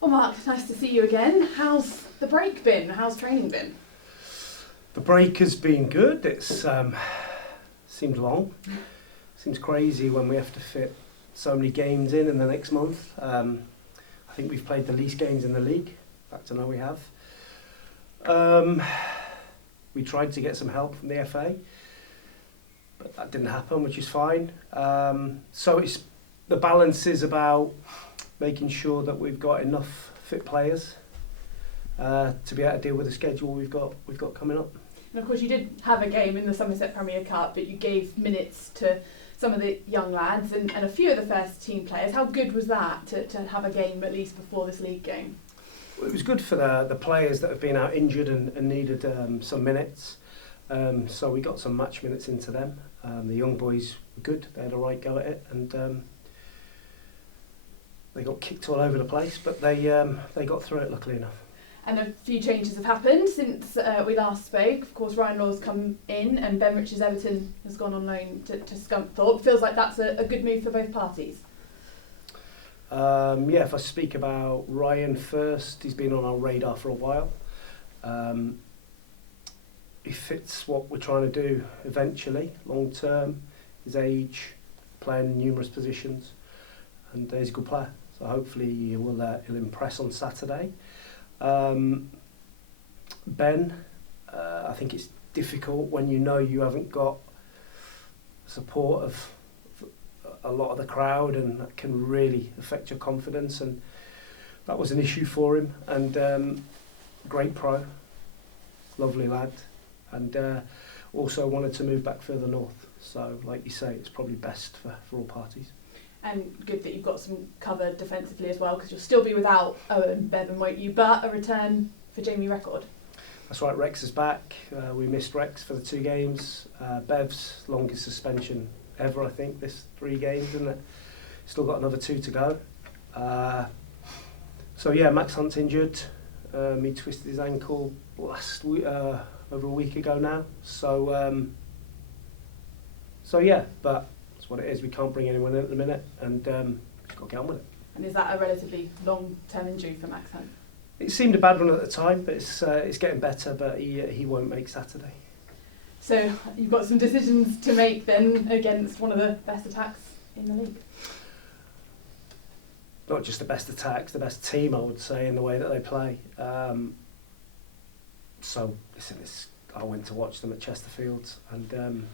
Well, Mark, nice to see you again. How's the break been? How's training been? The break has been good. It's seems long. Seems crazy when we have to fit so many games in the next month. I think we've played the least games in the league. In fact, I know we have. We tried to get some help from the FA, but that didn't happen, which is fine. So it's the balance is about making sure that we've got enough fit players to be able to deal with the schedule we've got coming up. And of course, you did have a game in the Somerset Premier Cup, but you gave minutes to some of the young lads and a few of the first team players. How good was that to have a game at least before this league game? Well, it was good for the players that have been out injured and needed some minutes. So we got some match minutes into them. The young boys were good. They had a right go at it, and they got kicked all over the place, but they got through it, luckily enough. And a few changes have happened since we last spoke. Of course, Ryan Law's come in and Ben Richards Everton has gone on loan to Scunthorpe. Feels like that's a good move for both parties. Yeah, if I speak about Ryan first, he's been on our radar for a while. He fits what we're trying to do eventually, long term, his age, playing in numerous positions, and he's a good player. So hopefully he'll impress on Saturday. Ben, I think it's difficult when you know you haven't got support of a lot of the crowd, and that can really affect your confidence, and that was an issue for him. And great pro, lovely lad, and also wanted to move back further north. So like you say, it's probably best for all parties. And good that you've got some cover defensively as well, because you'll still be without Owen Bevan, won't you? But a return for Jamie Record. That's right, Rex is back. We missed Rex for the 2 games. Bev's longest suspension ever, I think, this 3 games, isn't it? Still got another 2 to go. So yeah, Max Hunt's injured. He twisted his ankle last week, over a week ago now. So yeah, but that's what it is. We can't bring anyone in at the minute, and we've got to get on with it. And is that a relatively long-term injury for Max Hunt? It seemed a bad one at the time, but it's getting better. But he won't make Saturday. So you've got some decisions to make then against one of the best attacks in the league. Not just the best attacks, the best team, I would say, in the way that they play. So listen, I went to watch them at Chesterfield, and it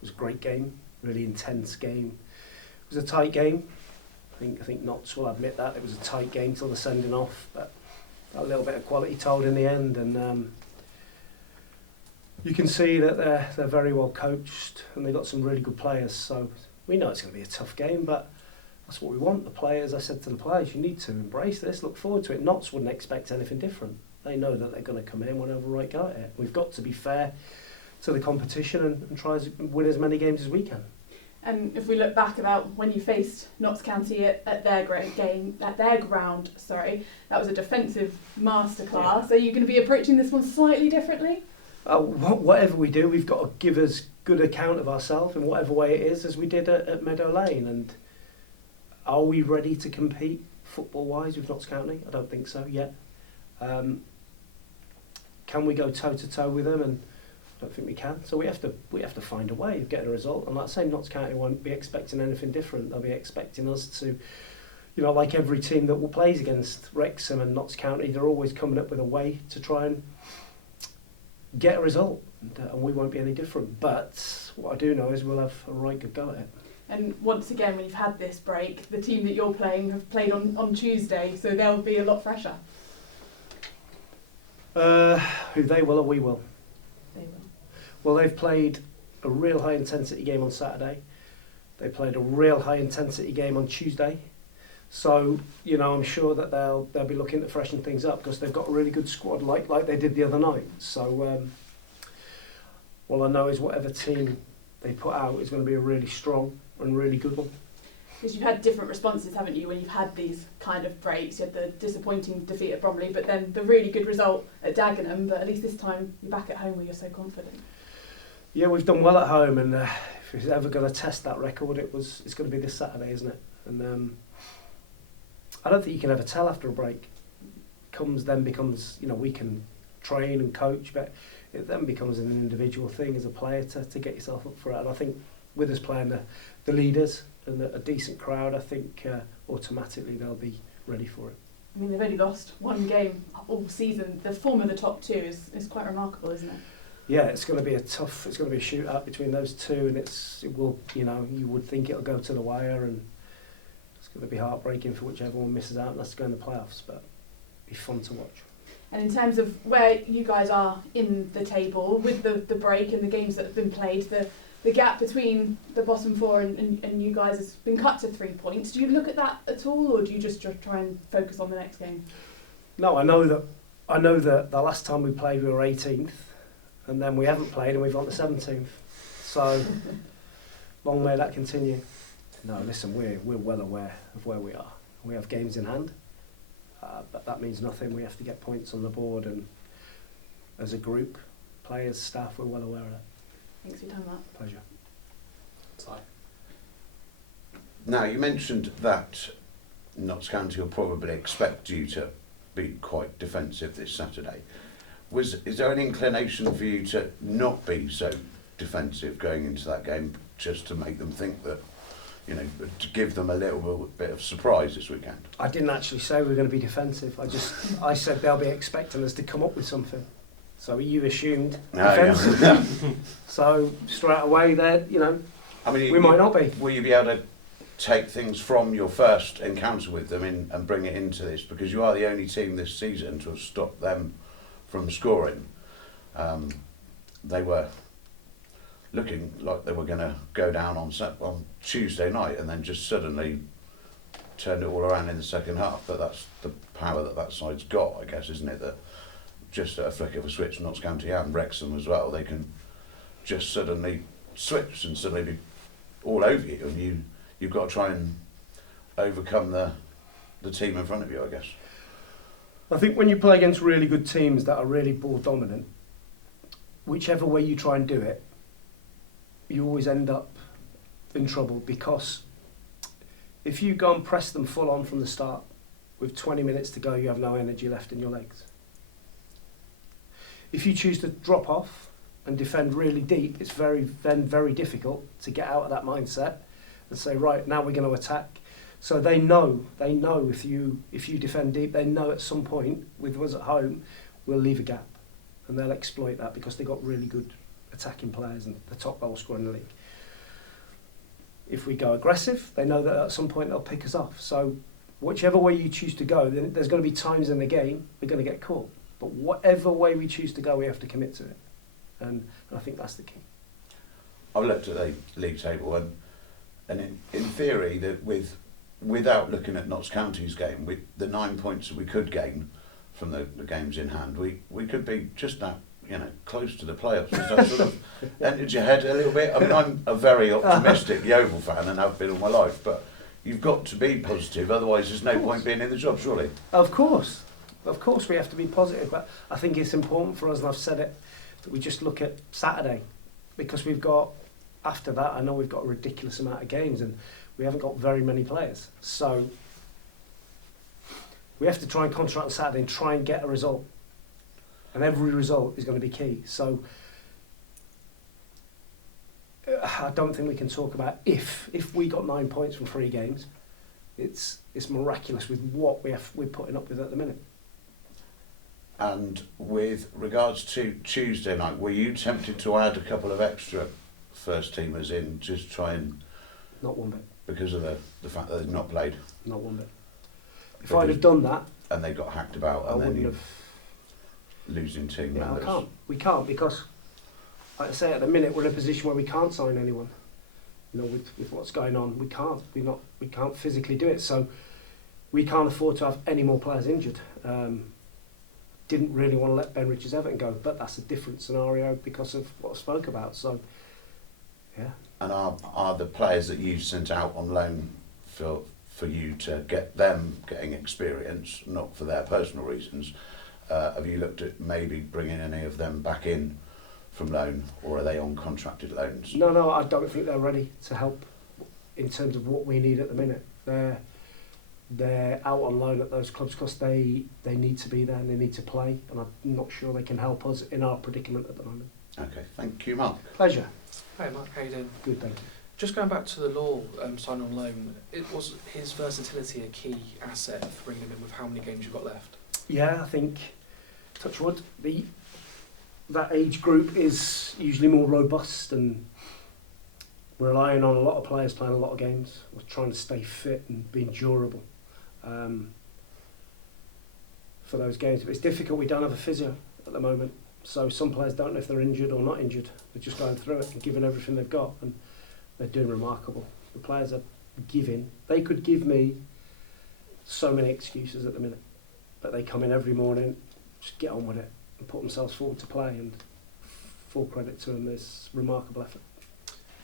was a great game, really intense game. It was a tight game. I think Notts will admit that it was a tight game till the sending off, but a little bit of quality told in the end, and you can see that they're very well coached, and they've got some really good players. So we know it's going to be a tough game, but that's what we want. The players, I said to the players, you need to embrace this, look forward to it. Notts wouldn't expect anything different. They know that they're going to come in and want to have a right go at it. We've got to be fair to the competition and try to win as many games as we can. And if we look back about when you faced Notts County at their ground, that was a defensive masterclass. Yeah. Are you going to be approaching this one slightly differently? Whatever we do, we've got to give as good account of ourselves in whatever way it is as we did at Meadow Lane. And are we ready to compete football-wise with Notts County? I don't think so yet. Can we go toe-to-toe with them? And I don't think we can. So we have to find a way of getting a result. And like I say, Notts County won't be expecting anything different. They'll be expecting us to, like every team that will plays against Wrexham and Notts County, they're always coming up with a way to try and get a result. And we won't be any different. But what I do know is we'll have a right good go at it. And once again, when you've had this break, the team that you're playing have played on Tuesday, so they'll be a lot fresher. Who they will or we will? They will. Well, they've played a real high intensity game on Saturday. They played a real high intensity game on Tuesday. So, I'm sure that they'll be looking to freshen things up because they've got a really good squad like they did the other night. So, all I know is whatever team they put out is going to be a really strong and really good one. Because you've had different responses, haven't you, when you've had these kind of breaks? You had the disappointing defeat at Bromley, but then the really good result at Dagenham. But at least this time you're back at home where you're so confident. Yeah, we've done well at home, and if it's ever going to test that record, it's going to be this Saturday, isn't it? And I don't think you can ever tell after a break. Becomes, we can train and coach, but it then becomes an individual thing as a player to get yourself up for it. And I think with us playing the leaders and a decent crowd, I think automatically they'll be ready for it. I mean, they've only lost one game all season. The form of the top two is quite remarkable, isn't it? Yeah, it's going to be it's going to be a shootout between those two, and it will, you would think it'll go to the wire, and it's going to be heartbreaking for whichever one misses out and has to go in the playoffs, but it'll be fun to watch. And in terms of where you guys are in the table, with the break and the games that have been played, the gap between the bottom four and you guys has been cut to 3 points. Do you look at that at all, or do you just try and focus on the next game? No, I know that the last time we played we were 18th, and then we haven't played and we've gone to 17th. So long may that continue. No, listen, we're well aware of where we are. We have games in hand. But that means nothing. We have to get points on the board, and as a group, players, staff, we're well aware of that. Thanks for your time, Matt. Pleasure. Now, you mentioned that Notts County will probably expect you to be quite defensive this Saturday. Is there an inclination for you to not be so defensive going into that game, just to make them think that, to give them a little bit of surprise this weekend? I didn't actually say we were going to be defensive. I said they'll be expecting us to come up with something. So you assumed defensive. Yeah. So straight away there, we might not be. Will you be able to take things from your first encounter with them and bring it into this? Because you are the only team this season to have stopped them from scoring. They were looking like they were going to go down on Tuesday night and then just suddenly turned it all around in the second half. But that's the power that side's got, I guess, isn't it? That just at a flick of a switch, Notts County and Wrexham as well, they can just suddenly switch and suddenly be all over you, and you've got to try and overcome the team in front of you, I guess. I think when you play against really good teams that are really ball dominant, whichever way you try and do it, you always end up in trouble, because if you go and press them full on from the start, with 20 minutes to go, you have no energy left in your legs. If you choose to drop off and defend really deep, it's very difficult to get out of that mindset and say, right, now we're going to attack. So they know if you defend deep, they know at some point with us at home, we'll leave a gap, and they'll exploit that because they've got really good attacking players and the top goal scorer in the league. If we go aggressive, they know that at some point they'll pick us off. So whichever way you choose to go, then there's going to be times in the game we're going to get caught. But whatever way we choose to go, we have to commit to it. And I think that's the key. I've looked at the league table, and in theory, that without looking at Notts County's game, with the 9 points that we could gain from the games in hand, we could be just that, close to the playoffs. Does that sort of entered your head a little bit? I mean, I'm a very optimistic Yeovil fan and have been all my life, but you've got to be positive, otherwise there's no point being in the job, surely. Of course we have to be positive, but I think it's important for us, and I've said it, that we just look at Saturday, because after that, I know we've got a ridiculous amount of games and we haven't got very many players. So we have to try and concentrate on Saturday and try and get a result. And every result is going to be key. So I don't think we can talk about if we got 9 points from 3 games. It's miraculous with what we're putting up with at the minute. And with regards to Tuesday night, were you tempted to add a couple of extra first teamers in, just try and... Not one bit. Because of the fact that they've not played? Not one bit. If I'd have done that... And they got hacked about, I and then wouldn't you have... Losing team Yeah, members. We can't because, like I say, at the minute we're in a position where we can't sign anyone. With what's going on, we can't physically do it. So we can't afford to have any more players injured. Didn't really want to let Ben Richards-Everton go, but that's a different scenario because of what I spoke about. So, yeah. And are the players that you sent out on loan for you to get them getting experience, not for their personal reasons? Have you looked at maybe bringing any of them back in from loan, or are they on contracted loans? No, I don't think they're ready to help in terms of what we need at the minute. they're out on loan at those clubs because they need to be there and they need to play, and I'm not sure they can help us in our predicament at the moment. Okay, thank you, Mark. Pleasure. Hi Mark, how you doing? Good, thank you. Just going back to the Law sign on loan, it was his versatility a key asset for bringing him in with how many games you've got left? Yeah, I think, touch wood, that age group is usually more robust, and we're relying on a lot of players playing a lot of games. We're trying to stay fit and being durable for those games. But it's difficult. We don't have a physio at the moment, so some players don't know if they're injured or not injured. They're just going through it and giving everything they've got, and they're doing remarkable. The players are giving. They could give me so many excuses at the minute, but they come in every morning, just get on with it and put themselves forward to play, and full credit to them. There's remarkable effort.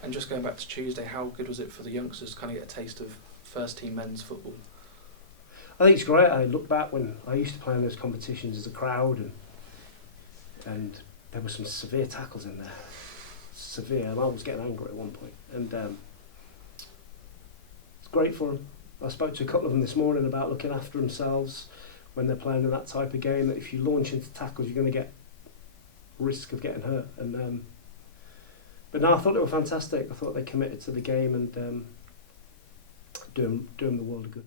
And just going back to Tuesday, how good was it for the youngsters to kind of get a taste of first team men's football? I think it's great. I look back when I used to play in those competitions as a crowd, and there were some severe tackles in there. Severe, and I was getting angry at one point. And it's great for them. I spoke to a couple of them this morning about looking after themselves when they're playing in that type of game, that if you launch into tackles, you're going to get risk of getting hurt. And but no, I thought they were fantastic. I thought they committed to the game and doing the world of good.